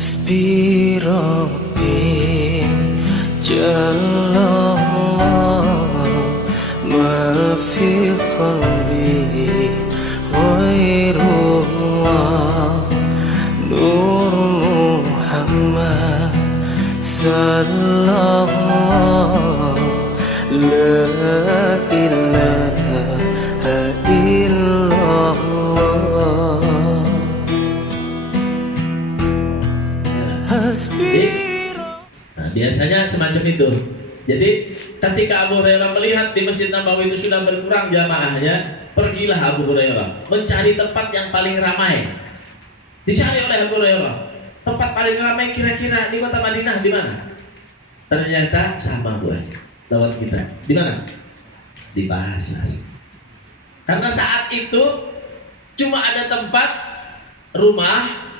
حسبي ربي جل الله ما في قلبي غير الله نور محمد صلى الله لا إله إلا الله Nah, biasanya semacam itu. Jadi ketika Abu Hurairah melihat di Masjid Nabawi itu sudah berkurang jamaahnya, pergilah Abu Hurairah mencari tempat yang paling ramai. Dicari oleh Abu Hurairah tempat paling ramai kira-kira di kota Madinah di mana? Ternyata sama buat lewat kita. Di mana? Di pasar. Karena saat itu cuma ada tempat rumah,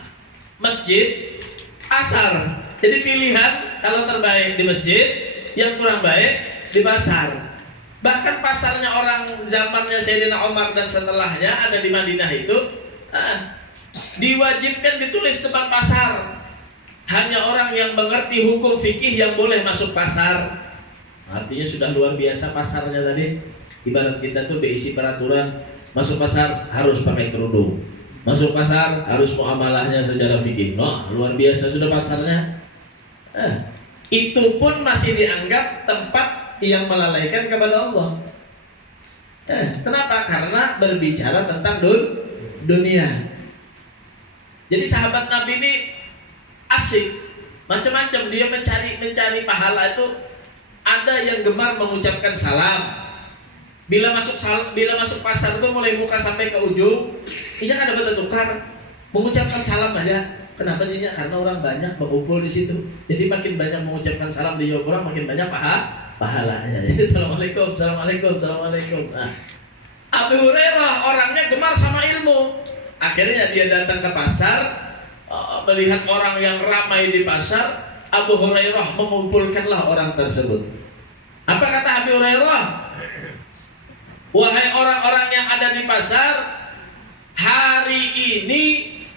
masjid, pasar. Jadi pilihan kalau terbaik di masjid, yang kurang baik di pasar. Bahkan pasarnya orang zamannya Sayyidina Umar dan setelahnya ada di Madinah itu diwajibkan ditulis depan pasar. Hanya orang yang mengerti hukum fikih yang boleh masuk pasar. Artinya sudah luar biasa pasarnya tadi. Ibarat kita tuh berisi peraturan, masuk pasar harus pakai kerudung, masuk pasar harus muamalahnya secara fikih. Nah, luar biasa sudah pasarnya. Itu pun masih dianggap tempat yang melalaikan kepada Allah. Kenapa? Karena berbicara tentang dunia. Jadi sahabat Nabi ini asyik, macam-macam dia mencari pahala itu. Ada yang gemar mengucapkan salam. Bila masuk pasar itu mulai muka sampai ke ujung, ini kan dapat tukar mengucapkan salam aja. Kenapa sih? Karena orang banyak berkumpul di situ. Jadi makin banyak mengucapkan salam di orang, makin banyak pahalanya. Jadi assalamualaikum, assalamualaikum, assalamualaikum. Nah, Abu Hurairah orangnya gemar sama ilmu. Akhirnya dia datang ke pasar, melihat orang yang ramai di pasar. Abu Hurairah mengumpulkanlah orang tersebut. Apa kata Abu Hurairah? Wahai orang-orang yang ada di pasar, hari ini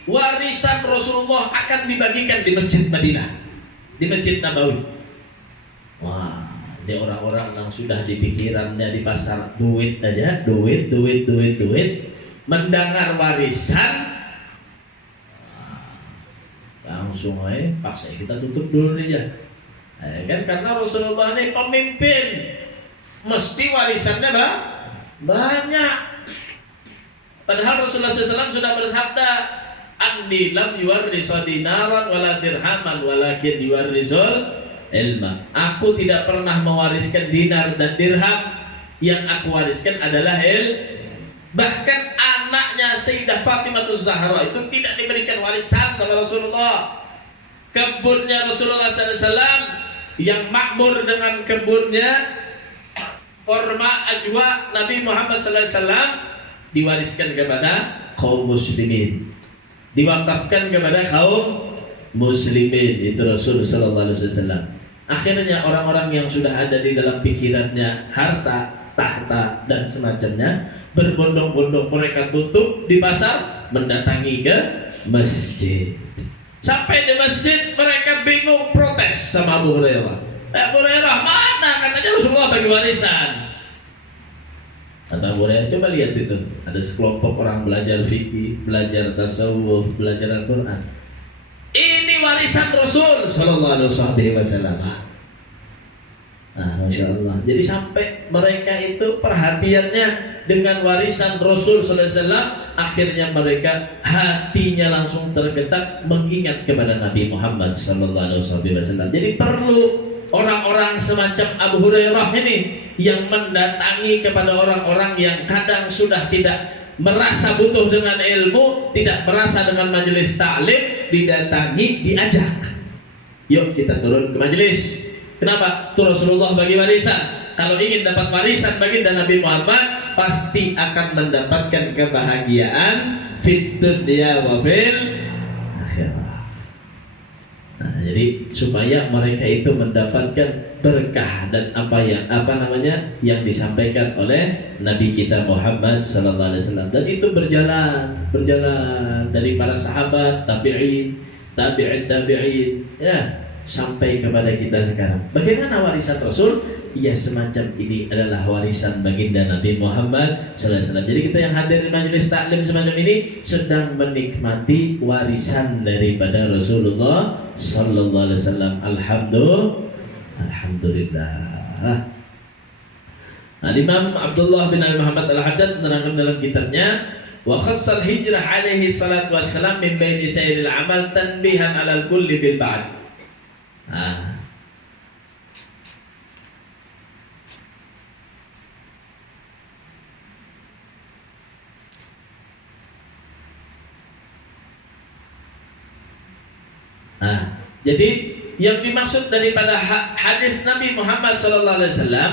warisan Rasulullah akan dibagikan di Masjid Madinah, di Masjid Nabawi. Wah, ini orang-orang yang sudah di pikirannya di pasar duit aja, duit. Mendengar warisan, langsung paksa kita tutup dulu aja. Kan karena Rasulullah ini pemimpin, mesti warisannya banyak. Padahal Rasulullah SAW sudah bersabda, Andi lam yuwarrisu dinaran wala dirhaman walakin yuwarrisul ilma. Aku tidak pernah mewariskan dinar dan dirham, yang aku wariskan adalah Bahkan anaknya Sayyidah Fatimah Zahra itu tidak diberikan warisan sama Rasulullah. Kebunnya Rasulullah SAW yang makmur dengan kebunnya korma ajwa Nabi Muhammad SAW diwariskan kepada kaum muslimin, diwakafkan kepada kaum muslimin. Itu Rasulullah SAW. Akhirnya orang-orang yang sudah ada di dalam pikirannya harta, tahta dan semacamnya, berbondong-bondong mereka tutup di pasar, mendatangi ke masjid. Sampai di masjid mereka bingung, protes sama Abu Hurairah. Abu Hurairah mana? Katanya Rasulullah bagi warisan. Kata Abu Hurairah, coba lihat itu, ada sekelompok orang belajar fikih, belajar tasawuf, belajar Al-Quran. Ini warisan Rasul Sallallahu Alaihi Wasallam. Nah, Masya Allah. Jadi sampai mereka itu perhatiannya dengan warisan Rasul Sallallahu Alaihi Wasallam, akhirnya mereka hatinya langsung tergetak mengingat kepada Nabi Muhammad Sallallahu Alaihi Wasallam. Jadi perlu orang-orang semacam Abu Hurairah ini yang mendatangi kepada orang-orang yang kadang sudah tidak merasa butuh dengan ilmu, tidak merasa dengan majelis taklim, didatangi, diajak. Yuk kita turun ke majelis. Kenapa? Itu Rasulullah bagi warisan. Kalau ingin dapat warisan baginda Nabi Muhammad, pasti akan mendapatkan kebahagiaan fid dunya wa fil akhirah. Nah, jadi supaya mereka itu mendapatkan berkah dan yang disampaikan oleh Nabi kita Muhammad sallallahu alaihi wasallam. Dan itu berjalan dari para sahabat, tabi'in, tabi'in, ya, sampai kepada kita sekarang. Bagaimana warisan Rasul? Ya semacam ini adalah warisan baginda Nabi Muhammad SAW. Jadi kita yang hadir di majelis taklim semacam ini sedang menikmati warisan daripada Rasulullah Sallallahu Alaihi Wasallam. Alhamdulillah. Imam Abdullah bin Muhammad Al-Haddad menerangkan dalam kitabnya, wa khassal hijrah alaihi salatu wassalam min baini sayyidil amal tanbihan alal kulli bil ba'd. Jadi yang dimaksud daripada hadis Nabi Muhammad sallallahu alaihi wasallam,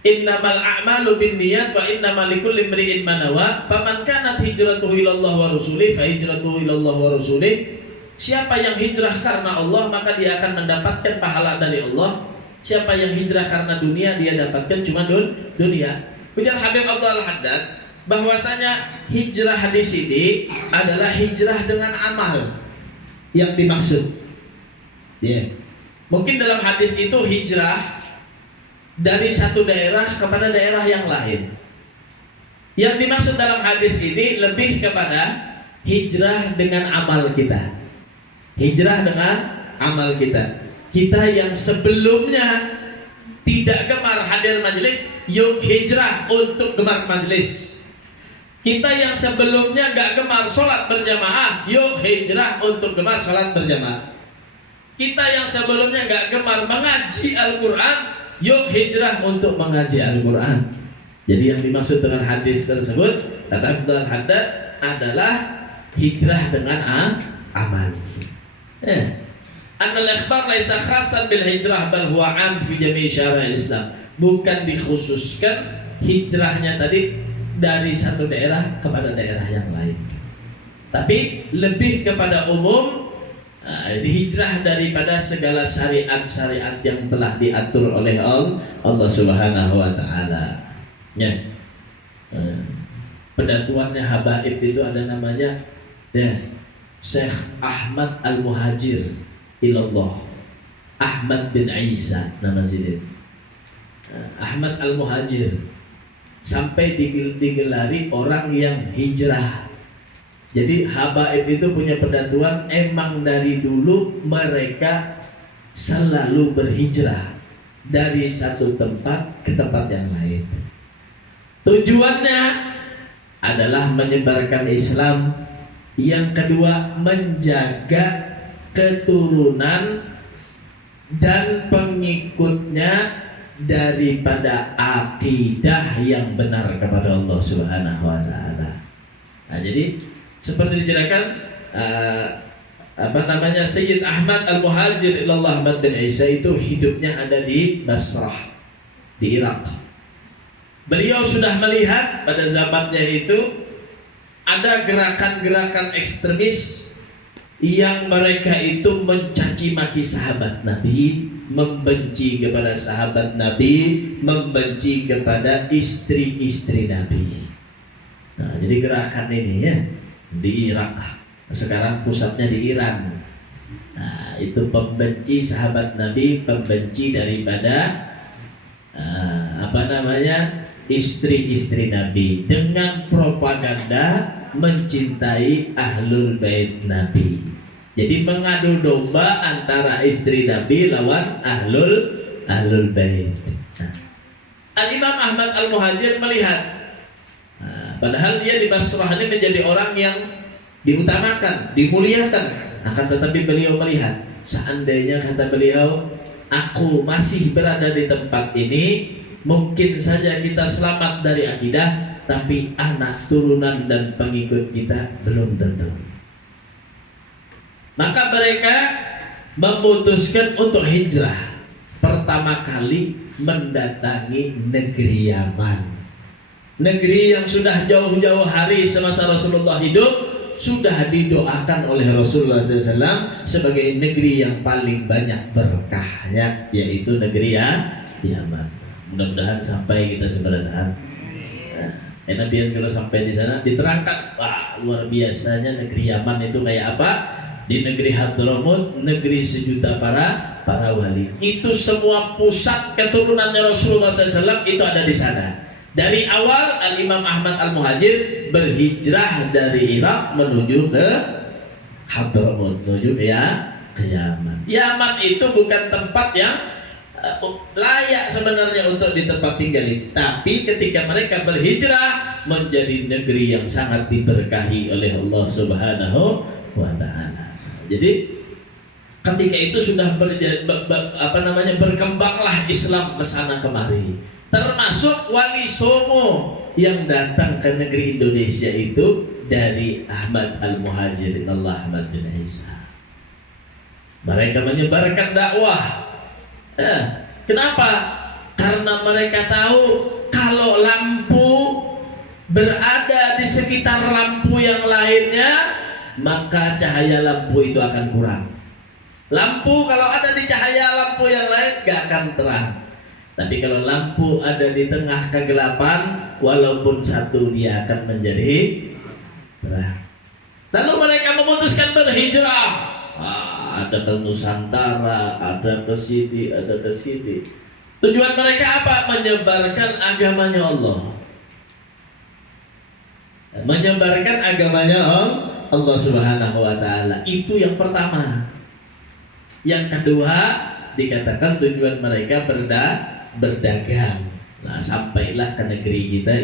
innamal a'malu binniyat wa innamal likulli imri'in ma nawa, faman kanat hijratuhu ilallah wa rasulih fa hijratuhu ilallah wa rasulih. Siapa yang hijrah karena Allah maka dia akan mendapatkan pahala dari Allah. Siapa yang hijrah karena dunia dia dapatkan cuma dunia. Ujar Habib Abdul Haddad bahwasanya hijrah hadis ini adalah hijrah dengan amal yang dimaksud. Mungkin dalam hadis itu hijrah dari satu daerah kepada daerah yang lain. Yang dimaksud dalam hadis ini lebih kepada hijrah dengan amal kita. Hijrah dengan amal kita. Kita yang sebelumnya tidak gemar hadir majelis, yuk hijrah untuk gemar majelis. Kita yang sebelumnya gak gemar sholat berjamaah, yuk hijrah untuk gemar sholat berjamaah. Kita yang sebelumnya gak gemar mengaji Al-Quran, yuk hijrah untuk mengaji Al-Quran. Jadi yang dimaksud dengan hadis tersebut, kata Abdul Haddad, adalah hijrah dengan amal. Annal ikhbar laisa khasan bil hijrah bal huwa 'am fi jami' syara'il Islam. Bukan dikhususkan hijrahnya tadi dari satu daerah kepada daerah yang lain, tapi lebih kepada umum, dihijrah daripada segala syariat-syariat yang telah diatur oleh Allah Subhanahu wa taala. Pendatuannya habaib itu ada namanya Syekh Ahmad Al-Muhajir ilallah, Ahmad bin Isa nama Zidin. Ahmad Al-Muhajir sampai digelari orang yang hijrah. Jadi habaib itu punya pendatuan, emang dari dulu mereka selalu berhijrah dari satu tempat ke tempat yang lain. Tujuannya adalah menyebarkan Islam. Yang kedua, menjaga keturunan dan pengikutnya daripada akidah yang benar kepada Allah Subhanahu wa taala. Jadi seperti diceritakan Sayyid Ahmad Al-Muhajir ilallah Ahmad bin Isa itu hidupnya ada di Basrah, di Irak. Beliau sudah melihat pada zamannya itu ada gerakan-gerakan ekstremis yang mereka itu mencaci maki sahabat Nabi, membenci kepada sahabat Nabi, membenci kepada istri-istri Nabi. Jadi gerakan ini di Irak, sekarang pusatnya di Iran. Itu pembenci sahabat Nabi, pembenci daripada istri-istri Nabi, dengan propaganda mencintai ahlul bait Nabi. Jadi mengadu domba antara istri Nabi lawan ahlul bait. Al-Imam Ahmad Al-Muhajir melihat, padahal dia di Basrah ini menjadi orang yang diutamakan, dimuliakan, akan tetapi beliau melihat, seandainya kata beliau, aku masih berada di tempat ini, mungkin saja kita selamat dari akidah, tapi anak turunan dan pengikut kita belum tentu. Maka mereka memutuskan untuk hijrah. Pertama kali mendatangi negeri Yaman, negeri yang sudah jauh-jauh hari semasa Rasulullah hidup sudah didoakan oleh Rasulullah SAW sebagai negeri yang paling banyak berkahnya, yaitu negeri Yaman. Mudah-mudahan sampai kita seberatahan. Nabi kalau sampai di sana diterangkan, wah luar biasanya negeri Yaman itu kayak apa? Di negeri Hadramut, negeri sejuta para wali. Itu semua pusat keturunannya Rasulullah SAW itu ada di sana. Dari awal Al-Imam Ahmad Al-Muhajir berhijrah dari Irak menuju ke Hadramut, menuju ke Yaman. Yaman itu bukan tempat yang layak sebenarnya untuk ditempat tinggali, tapi ketika mereka berhijrah menjadi negeri yang sangat diberkahi oleh Allah Subhanahu wa Ta'ala. Jadi ketika itu sudah berkembanglah Islam ke sana kemari, termasuk Wali Songo yang datang ke negeri Indonesia itu dari Ahmad Al-Muhajirin Allah Ahmad bin Isa. Mereka menyebarkan dakwah. Kenapa? Karena mereka tahu kalau lampu berada di sekitar lampu yang lainnya, maka cahaya lampu itu akan kurang. Lampu kalau ada di cahaya lampu yang lain gak akan terang. Tapi kalau lampu ada di tengah kegelapan, walaupun satu dia akan menjadi terang. Lalu mereka memutuskan berhijrah. Ada ke Nusantara, ada ke sini, ada ke sini. Tujuan mereka apa? Menyebarkan agamanya Allah. Menyebarkan agamanya Allah Subhanahu wa Ta'ala. Itu yang pertama. Yang kedua, dikatakan tujuan mereka berdagang. Nah, sampailah ke negeri kita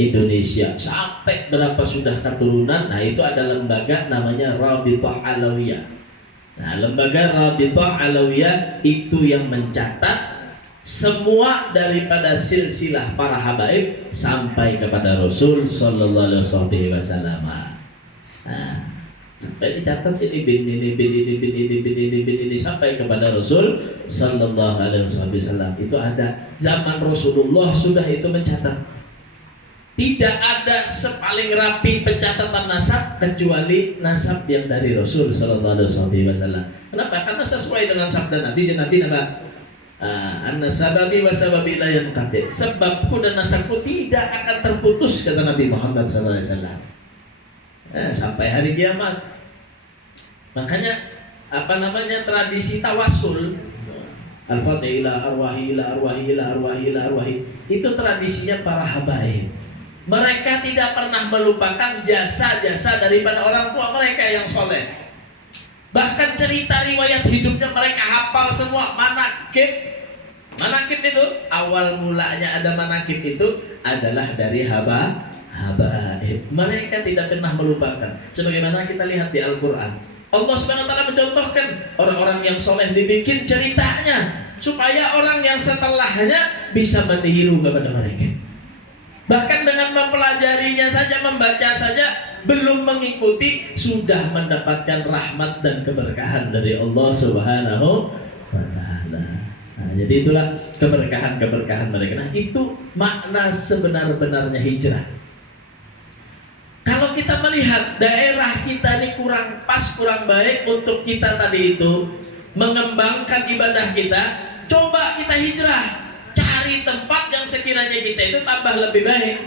Indonesia. Sampai berapa sudah keturunan? Nah, itu ada lembaga namanya Rabithah Alawiyah. Nah, lembaga Rabithah Alawiyah itu yang mencatat semua daripada silsilah para habaib sampai kepada Rasul Sallallahu Alaihi Wasallam. Nah, sampai dicatat ini sampai kepada Rasul Sallallahu Alaihi Wasallam. Itu ada zaman Rasulullah sudah itu mencatat. Tidak ada sepaling rapi pencatatan nasab kecuali nasab yang dari Rasul Sallallahu Alaihi Wasallam. Kenapa? Karena sesuai dengan sabda Nabi. Dan Nabi nama an-nasababi wasababi la yanqati. Sebabku dan nasabku tidak akan terputus, kata Nabi Muhammad Sallallahu Alaihi Wasallam. Sampai hari kiamat. Makanya tradisi tawassul, al-fatih ila arwahi ila arwahi ila arwahi ila arwahi, itu tradisinya para habaib. Mereka tidak pernah melupakan jasa-jasa daripada orang tua mereka yang soleh. Bahkan cerita riwayat hidupnya mereka hafal semua. Manakib itu awal mulanya ada manakib itu adalah dari habaib. Mereka tidak pernah melupakan. Sebagaimana kita lihat di Al-Quran, Allah Subhanahu wa Ta'ala mencontohkan orang-orang yang soleh, dibikin ceritanya supaya orang yang setelahnya bisa meniru kepada mereka. Bahkan dengan mempelajarinya saja, membaca saja, belum mengikuti, sudah mendapatkan rahmat dan keberkahan dari Allah Subhanahu wa Ta'ala. Nah, jadi itulah keberkahan mereka. Nah, itu makna sebenar-benarnya hijrah. Kalau kita melihat daerah kita ini kurang pas, kurang baik untuk kita tadi itu mengembangkan ibadah kita, coba kita hijrah. Cari tempat yang sekiranya kita itu tambah lebih baik.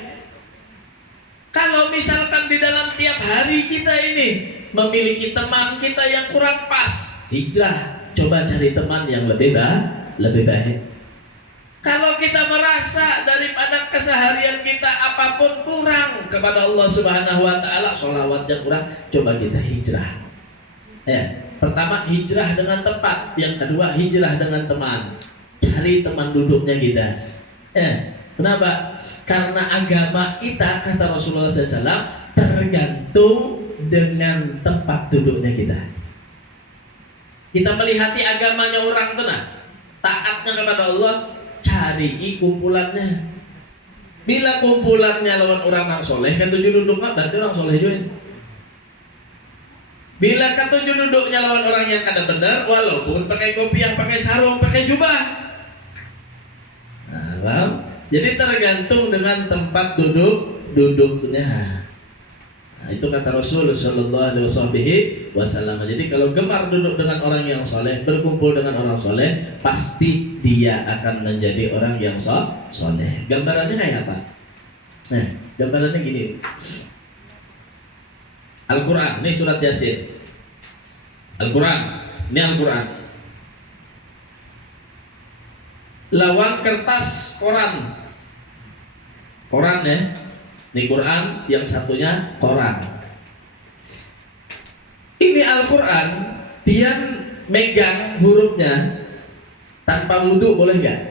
Kalau misalkan di dalam tiap hari kita ini memiliki teman kita yang kurang pas, hijrah, coba cari teman yang lebih baik. Kalau kita merasa daripada keseharian kita apapun kurang kepada Allah Subhanahu wa Ta'ala, sholawatnya kurang, coba kita hijrah. Pertama, hijrah dengan tempat. Yang kedua, hijrah dengan teman. Cari teman duduknya kita. Kenapa? Karena agama kita, kata Rasulullah SAW, tergantung dengan tempat duduknya kita. Kita melihati agamanya orang itu, taatnya kepada Allah, cari kumpulannya. Bila kumpulannya lawan orang yang soleh, ketujuh duduknya berarti orang soleh juga. Bila ketujuh duduknya lawan orang yang kada benar, walaupun pakai kopiah, pakai sarung, pakai jubah. Jadi tergantung dengan tempat duduknya. Nah, itu kata Rasul Sallallahu Alaihi Wasallam. Jadi kalau gemar duduk dengan orang yang soleh, berkumpul dengan orang soleh, pasti dia akan menjadi orang yang soleh. Gambarannya kayak apa? Nah, gambarannya gini. Al-Quran, ini surat Yasin. Al-Quran, ini Al-Quran. Lawan kertas koran. Koran ya. Ini Quran, yang satunya koran. Ini Al-Quran, dia megang hurufnya tanpa wudhu boleh nggak?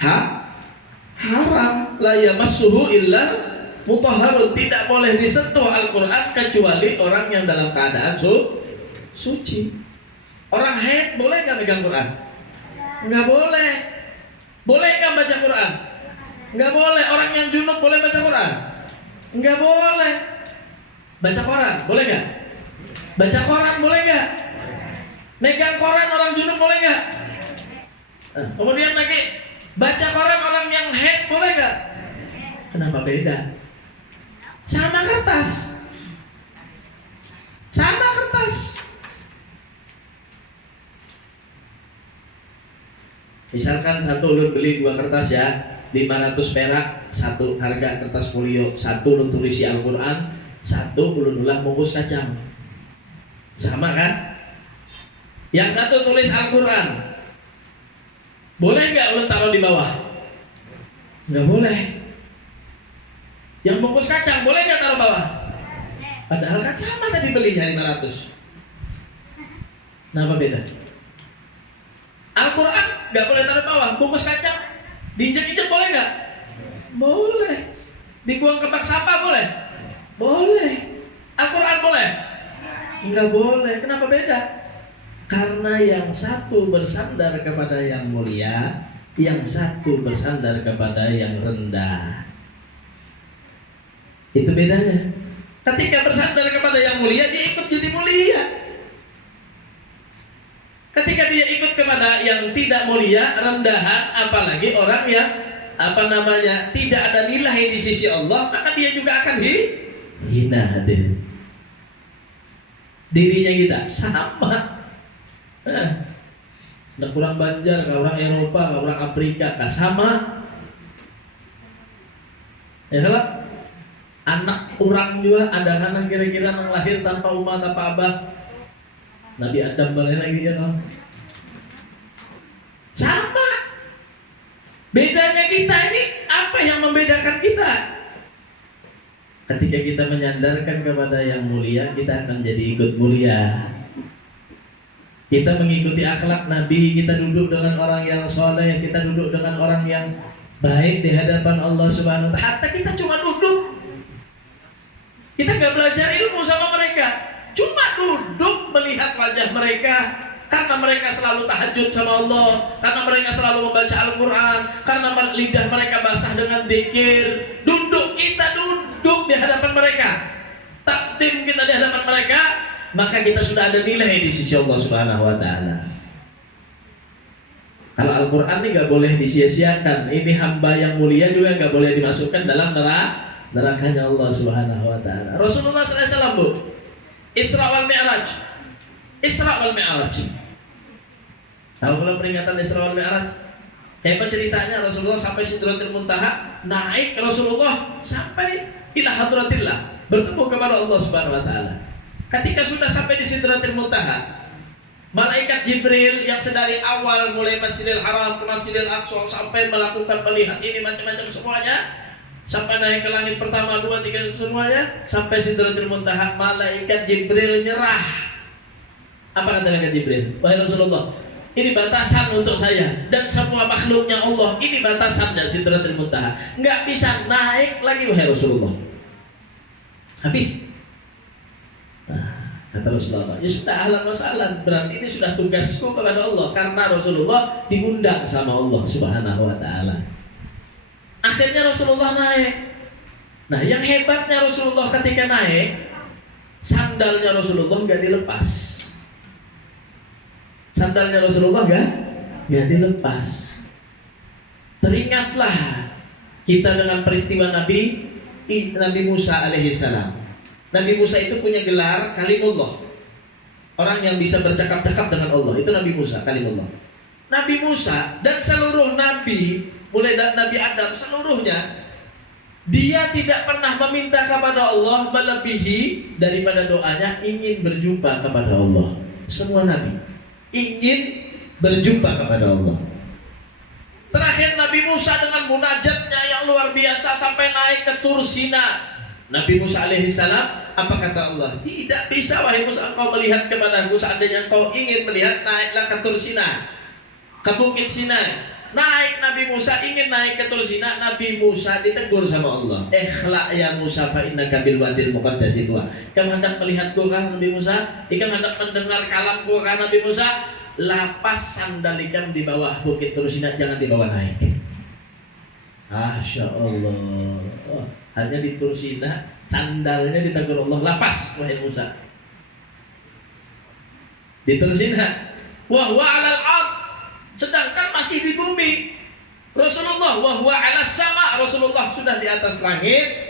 Haram. La yamassuhu illa mutahharun. Tidak boleh disentuh Al-Quran kecuali orang yang dalam keadaan suci. Orang haid boleh nggak megang Quran? Nggak boleh. Boleh nggak baca Quran? Nggak boleh. Orang yang junub boleh baca Quran? Nggak boleh. Baca koran boleh nggak? Baca koran boleh nggak? Megang koran orang junub boleh nggak? Kemudian lagi baca koran orang yang haid boleh nggak? Kenapa beda? Sama kertas. Sama kertas. Misalkan satu ulun beli 2 kertas ya, 500 perak, satu harga kertas folio, satu ulun tulisi Al-Quran, satu ulun ulah bungkus kacang. Sama kan? Yang satu tulis Al-Quran, boleh nggak ulun taruh di bawah? Nggak boleh. Yang bungkus kacang boleh nggak taruh bawah? Padahal kan sama tadi belinya 500. Kenapa beda? Al-Quran nggak boleh taruh bawah, bungkus kacang diinjek-injek boleh nggak? Boleh. Dibuang ke bak sampah boleh? Boleh. Al-Quran boleh? Nggak boleh. Kenapa beda? Karena yang satu bersandar kepada yang mulia, yang satu bersandar kepada yang rendah. Itu bedanya. Ketika bersandar kepada yang mulia, dia ikut jadi mulia. Ketika dia ikut kepada yang tidak mulia, rendahan, apalagi orang yang tidak ada nilai di sisi Allah, maka dia juga akan hina hadirin. Dirinya kita sama. Nggak kurang Banjar, nggak orang Eropa, nggak orang Afrika, nggak sama. Ya salah. Anak orang juga ada kan kira-kira yang lahir tanpa umat apa abah. Nabi Adam balik lagi ya kan? Sama. Bedanya kita ini apa yang membedakan kita? Ketika kita menyandarkan kepada yang mulia, kita akan jadi ikut mulia. Kita mengikuti akhlak Nabi, kita duduk dengan orang yang soleh, kita duduk dengan orang yang baik di hadapan Allah Subhanahu wa Ta'ala. Hatta kita cuma duduk. Kita nggak belajar ilmu sama mereka. Cuma duduk melihat wajah mereka, karena mereka selalu tahajud sama Allah, karena mereka selalu membaca Al-Quran, karena lidah mereka basah dengan dzikir. Kita duduk di hadapan mereka, takdim kita di hadapan mereka, maka kita sudah ada nilai di sisi Allah Subhanahu wa Ta'ala. Kalau Al-Quran ini nggak boleh disia-siakan. Ini hamba yang mulia juga nggak boleh dimasukkan dalam nerakanya Allah Subhanahu wa Ta'ala. Rasulullah SAW, Bu, Isra wal Mi'raj. Isra wal Mi'raj. Tahu kalau peringatan Isra wal Mi'raj? Kayak apa ceritanya? Rasulullah sampai Sidratul Muntaha, naik Rasulullah sampai ila hadratillah, bertemu kepada Allah Subhanahu wa Ta'ala. Ketika sudah sampai di Sidratul Muntaha, malaikat Jibril yang sedari awal mulai Masjidil Haram ke Masjidil Aqsa sampai melakukan melihat ini macam-macam semuanya, sampai naik ke langit pertama, 2, 3 semuanya, sampai Sidratul Muntaha, malaikat Jibril nyerah. Apa kata malaikat Jibril? Wahai Rasulullah, ini batasan untuk saya dan semua makhluknya Allah. Ini batasan dari Sidratul Muntaha. Nggak bisa naik lagi, wahai Rasulullah. Habis. Nah, kata Rasulullah, ya sudah, ahlan wa sahlan. Berarti ini sudah tugasku kepada Allah, karena Rasulullah diundang sama Allah Subhanahu wa Ta'ala. Akhirnya Rasulullah naik. Nah, yang hebatnya Rasulullah ketika naik, sandalnya Rasulullah nggak dilepas. Sandalnya Rasulullah nggak dilepas. Teringatlah kita dengan peristiwa Nabi Musa alaihissalam. Nabi Musa itu punya gelar Kalimullah, orang yang bisa bercakap-cakap dengan Allah. Itu Nabi Musa, Kalimullah. Nabi Musa dan seluruh Nabi mulai dari Nabi Adam seluruhnya, dia tidak pernah meminta kepada Allah melebihi daripada doanya ingin berjumpa kepada Allah. Semua Nabi ingin berjumpa kepada Allah. Terakhir Nabi Musa dengan munajatnya yang luar biasa sampai naik ke Tur Sina. Nabi Musa alaihissalam, apa kata Allah? Tidak bisa wahai Musa engkau melihat kepadaku. Seandainya engkau ingin melihat, naiklah ke Tur Sina, ke Bukit Sinai. Naik Nabi Musa, ingin naik ke Tur Sina. Nabi Musa ditegur sama Allah. Ikhla ya Musa fa innaka bil wadil muqaddas tuwa. Kamu hendak melihatku kah Nabi Musa? Kamu hendak mendengar kalamku kah Nabi Musa? Lapas sandal ikam di bawah Bukit Tur Sina, jangan dibawa naik. Masya Allah. Hanya di Tur Sina, sandalnya ditegur Allah, lapas wahai Musa. Di Tur Sina, wa huwa 'alal ard, sedangkan masih di bumi. Rasulullah wa huwa 'alas sama, Rasulullah sudah di atas langit.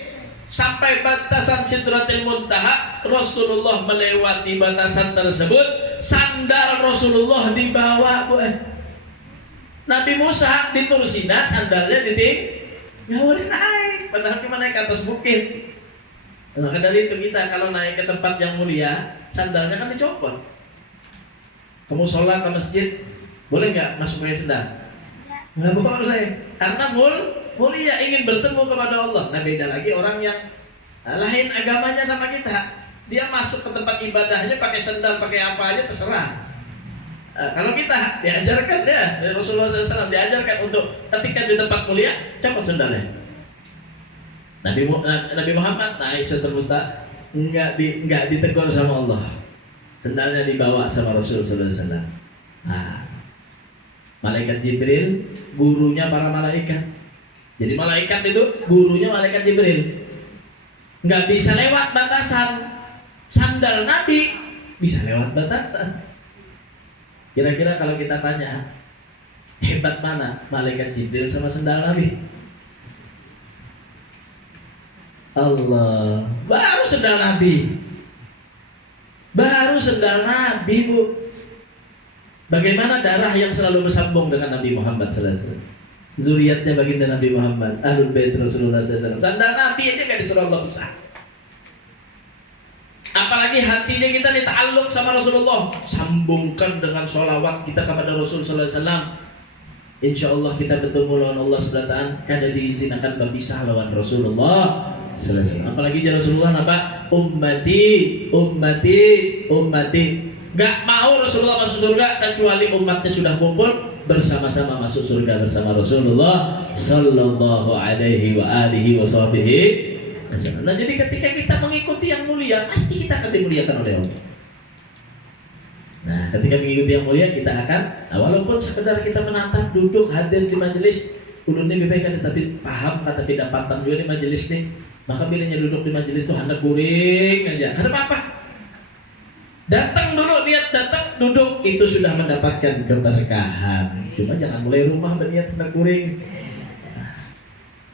Sampai batasan Sidratil Muntaha, Rasulullah melewati batasan tersebut, sandal Rasulullah dibawa. Nabi Musa di Tur Sina, sandalnya nggak boleh naik, padahal kita naik ke atas bukit. Maka dari itu kita kalau naik ke tempat yang mulia, sandalnya kan dicopot. Kamu sholat ke masjid, boleh nggak masuk pakai sandal? Nggak boleh, karena mulia, ingin bertemu kepada Allah. Nah beda lagi orang yang lain agamanya sama kita, dia masuk ke tempat ibadahnya pakai sandal, pakai apa aja terserah. Kalau kita diajarkan ya, dari Rasulullah SAW diajarkan untuk ketika di tempat mulia copot sandalnya. Nabi Muhammad naik Sidratul Muntaha nggak ditegur sama Allah, sandalnya dibawa sama Rasulullah SAW. Nah, malaikat Jibril gurunya para malaikat. Jadi malaikat itu gurunya malaikat Jibril. Nggak bisa lewat batasan. Sandal Nabi bisa lewat batasan. Kira-kira kalau kita tanya, hebat mana malaikat Jibril sama sandal Nabi? Allah, baru sandal Nabi. Baru sandal Nabi, Bu. Bagaimana darah yang selalu bersambung dengan Nabi Muhammad SAW? Zuriatnya baginda Nabi Muhammad, Ahlul Bait Rasulullah SAW. Sandal Nabi aja gak disuruh Allah bisa. Apalagi hatinya kita dita'alluq sama Rasulullah, sambungkan dengan sholawat kita kepada Rasulullah SAW. Insya Allah kita bertemu lawan Allah SWT, kada diizinkan berpisah lawan Rasulullah SAW. Apalagi Rasulullah apa? Ummati, ummati, ummati. Gak mau Rasulullah masuk surga kecuali umatnya sudah kumpul bersama-sama masuk surga bersama Rasulullah sallallahu alaihi wa alihi wa sahbihi wasallam. Nah, jadi ketika kita mengikuti yang mulia, pasti kita akan dimuliakan oleh Allah. Nah, ketika mengikuti yang mulia, kita akan, walaupun sekedar kita menatap, duduk, hadir di majelis, ulunnya bebek tapi paham kata pendapatan juga di majelis nih. Maka bilangnya duduk di majelis tuh hendak kuring aja. Karena apa? Datang dulu, niat datang, duduk, itu sudah mendapatkan keberkahan. Cuma jangan mulai rumah berniat hendak kuring.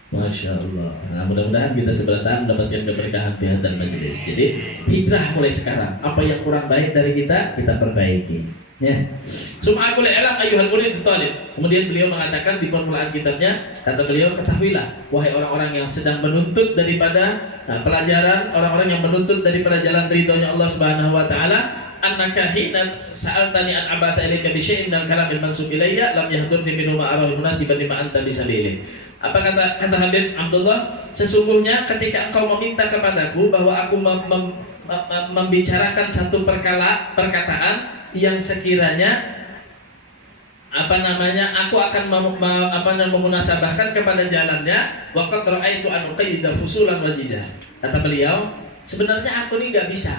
Masya Allah. Nah, mudah-mudahan kita seberatan mendapatkan keberkahan di hadapan majelis. Jadi hijrah mulai sekarang. Apa yang kurang baik dari kita perbaiki. Ya. Summa aqulu alam ayyuhal murid talib. Kemudian beliau mengatakan di permulaan kitabnya, kata beliau, ketahuilah wahai orang-orang yang sedang menuntut daripada pelajaran, orang-orang yang menuntut daripada jalan ridhonya Allah Subhanahu wa taala, annaka hina sa'altani an abata ilaika bi syai'in min al-kalam al-mansub ilayya lam yahdurni minhu ma arahu munasiban lima anta bisabilih. Apa kata Habib Abdullah? Sesungguhnya ketika engkau meminta kepadaku bahwa aku membicarakan satu perkataan yang sekiranya aku akan memunasabahkan kepada jalannya, waqad ra'aitu an uqayyida fusulan wajidah. Kata beliau, sebenarnya aku ini nggak bisa.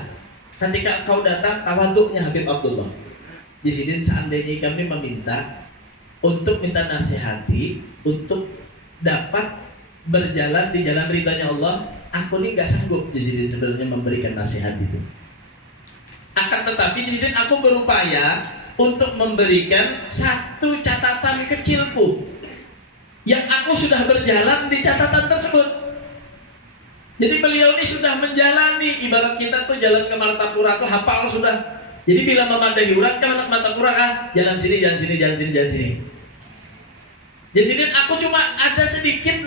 Ketika engkau datang, tawaduknya Habib Abdullah. Di sini seandainya kami meminta untuk minta nasihati untuk dapat berjalan di jalan ridhanya Allah, aku ini nggak sanggup di sini sebenarnya memberikan nasihat itu. Akan tetapi di sini aku berupaya untuk memberikan satu catatan kecilku yang aku sudah berjalan di catatan tersebut. Jadi beliau ini sudah menjalani, ibarat kita tuh jalan ke Martapura tuh hafal sudah. Jadi bila memadahi urat ke Martapura, jalan sini, jalan sini, jalan sini, jalan sini. Jadi aku cuma ada sedikit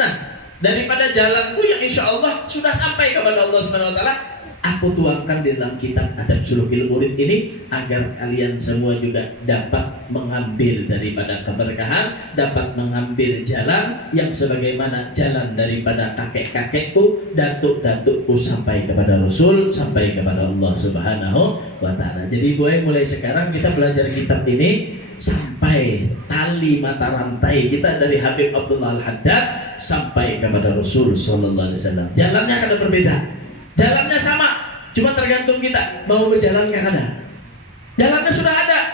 daripada jalanku yang insya Allah sudah sampai kepada Allah Subhanahu Wa Taala. Aku tuangkan di dalam kitab Adab Sulukil Murid ini agar kalian semua juga dapat mengambil daripada keberkahan, dapat mengambil jalan yang sebagaimana jalan daripada kakek-kakekku, datuk-datukku sampai kepada Rasul, sampai kepada Allah Subhanahu Wa Taala. Jadi mulai sekarang kita belajar kitab ini sampai tali mata rantai kita dari Habib Abdullah Al-Haddad sampai kepada Rasul Sallallahu Alaihi Wasallam. Jalannya ada berbeda. Jalannya sama, cuma tergantung kita mau berjalan nggak ada. Jalannya sudah ada,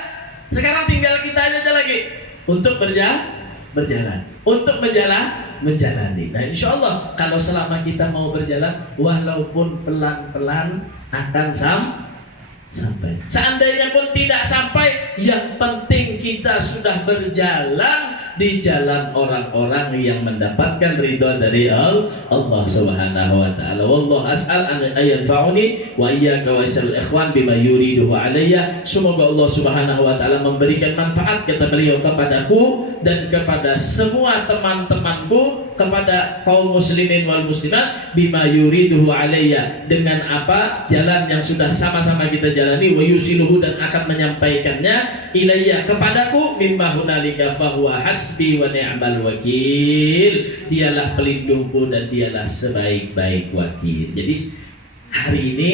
sekarang tinggal kita aja lagi untuk berjalan, untuk menjalani. Nah, insya Allah kalau selama kita mau berjalan, walaupun pelan-pelan akan sampai. Seandainya pun tidak sampai, yang penting kita sudah berjalan di jalan orang-orang yang mendapatkan ridha dari Allah Subhanahu Wa Taala. Wallahu as'al an yanfa'uni wa iyyaka wa isal ikhwan bima yuridu alayya. Semoga Allah Subhanahu Wa Taala memberikan manfaat kata beliau kepadaku dan kepada semua teman-temanku, kepada kaum muslimin wal muslimat bima yuridu alayya, dengan apa jalan yang sudah sama-sama kita jalani, wa yusiluhu, dan akan menyampaikannya ilayya kepadaku, mimma hunalika fahuwa hasbi wa ni'mal wakil. Dialah pelindungku dan dialah sebaik-baik wakil. Jadi hari ini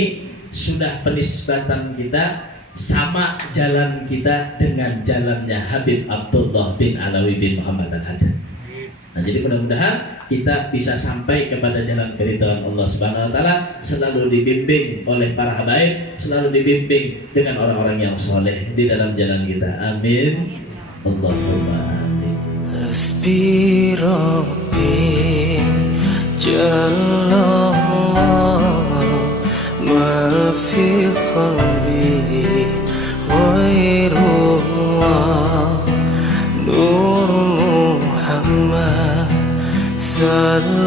sudah penisbatan kita sama jalan kita dengan jalannya Habib Abdullah bin Alawi bin Muhammad Al-Haddad. Nah, jadi mudah-mudahan kita bisa sampai kepada jalan keridhaan Allah Subhanahu Wa Taala, selalu dibimbing oleh para habaib, selalu dibimbing dengan orang-orang yang soleh di dalam jalan kita. Amin. Allahumma amin. Hasbi Rabbi Jalla ma fi qalbi ghairullah Nur Muhammad sallallahu